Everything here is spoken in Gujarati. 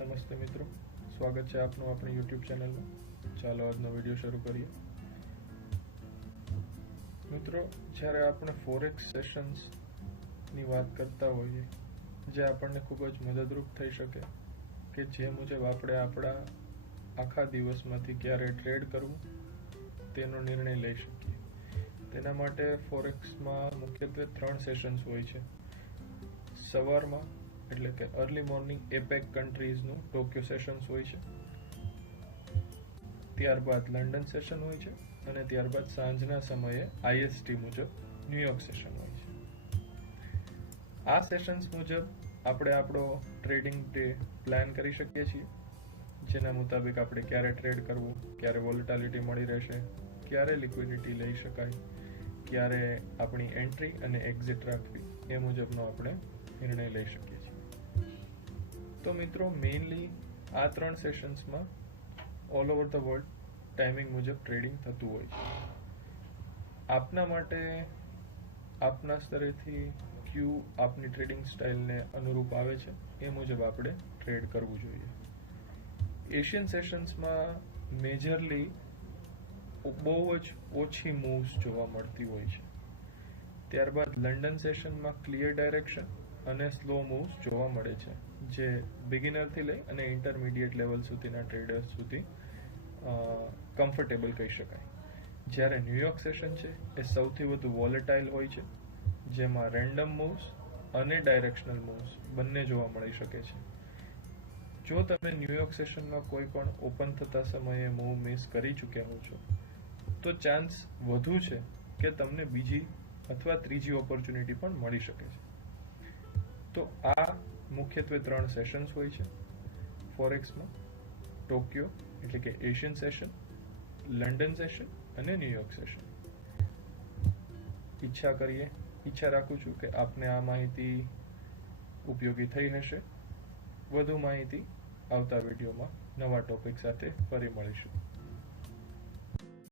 નમસ્તે મિત્રો, સ્વાગત છે આપનું આપણી યુટ્યુબ ચેનલમાં. ચાલો આજનો વિડીયો શરૂ કરીએ. મિત્રો, જ્યારે આપણે ફોરેક્સ સેશન્સની વાત કરતા હોઈએ, જે આપણને ખૂબ જ મદદરૂપ થઈ શકે કે જે મુજબ આપણે આપણા આખા દિવસમાંથી ક્યારે ટ્રેડ કરવું તેનો નિર્ણય લઈ શકીએ. તેના માટે ફોરેક્સમાં મુખ્યત્વે 3 સેશન્સ હોય છે. સવારમાં એટલે કે અર્લી મોર્નિંગ એપેક કન્ટ્રીઝનું ટોક્યો સેશન્સ હોય છે, ત્યારબાદ લંડન સેશન હોય છે અને ત્યારબાદ સાંજના સમયે આઈએસટી મુજબ ન્યુયોર્ક સેશન હોય છે. આ સેશન્સ મુજબ આપણે આપણો ટ્રેડિંગ ડે પ્લાન કરી શકીએ છીએ, જેના મુતાબિક આપણે ક્યારે ટ્રેડ કરવું, ક્યારે વોલેટિલિટી મળી રહેશે, ક્યારે લિક્વિડિટી લઈ શકાય, ક્યારે આપણી એન્ટ્રી અને એક્ઝિટ રાખવી, એ મુજબનો આપણે નિર્ણય લઈ શકીએ છીએ. તો મિત્રો, મેઇનલી આ 3 સેશન્સમાં all over the world timing મુજબ ટ્રેડિંગ થતું હોય છે. આપના માટે આપના સ્તરેથી ક્યુ આપની ટ્રેડિંગ સ્ટાઇલને અનુરૂપ આવે છે એ મુજબ આપણે ટ્રેડ કરવું જોઈએ. એશિયન સેશન્સમાં મેજરલી બહુ જ ઓછી મૂવ્સ જોવા મળતી હોય છે. ત્યારબાદ લંડન સેશનમાં ક્લિયર ડાયરેક્શન અને સ્લો મૂવ્સ જોવા મળે છે, જે બિગિનરથી લઈ અને ઇન્ટરમીડિયેટ લેવલ સુધીના ટ્રેડર્સ સુધી કમ્ફર્ટેબલ કહી શકાય. જ્યારે ન્યુયોર્ક સેશન છે એ સૌથી વધુ વોલેટાઇલ હોય છે, જેમાં રેન્ડમ મૂવ્સ અને ડાયરેક્શનલ મૂવ્સ બંને જોવા મળી શકે છે. જો તમે ન્યુયોર્ક સેશનમાં કોઈ પણ ઓપન થતા સમયે મૂવ મિસ કરી ચૂક્યા હો છો, તો ચાન્સ વધુ છે કે તમને બીજી અથવા ત્રીજી ઓપોર્ચ્યુનિટી પણ મળી શકે છે. તો આ મુખ્યત્વે 3 સેશન્સ હોય છે ફોરેક્સમાં: ટોક્યો એટલે કે એશિયન સેશન, લંડન સેશન અને ન્યુયોર્ક સેશન. ઈચ્છા રાખું છું કે આપને આ માહિતી ઉપયોગી થઈ હશે. વધુ માહિતી આવતા વિડીયોમાં નવા ટોપિક સાથે ફરી મળીશું.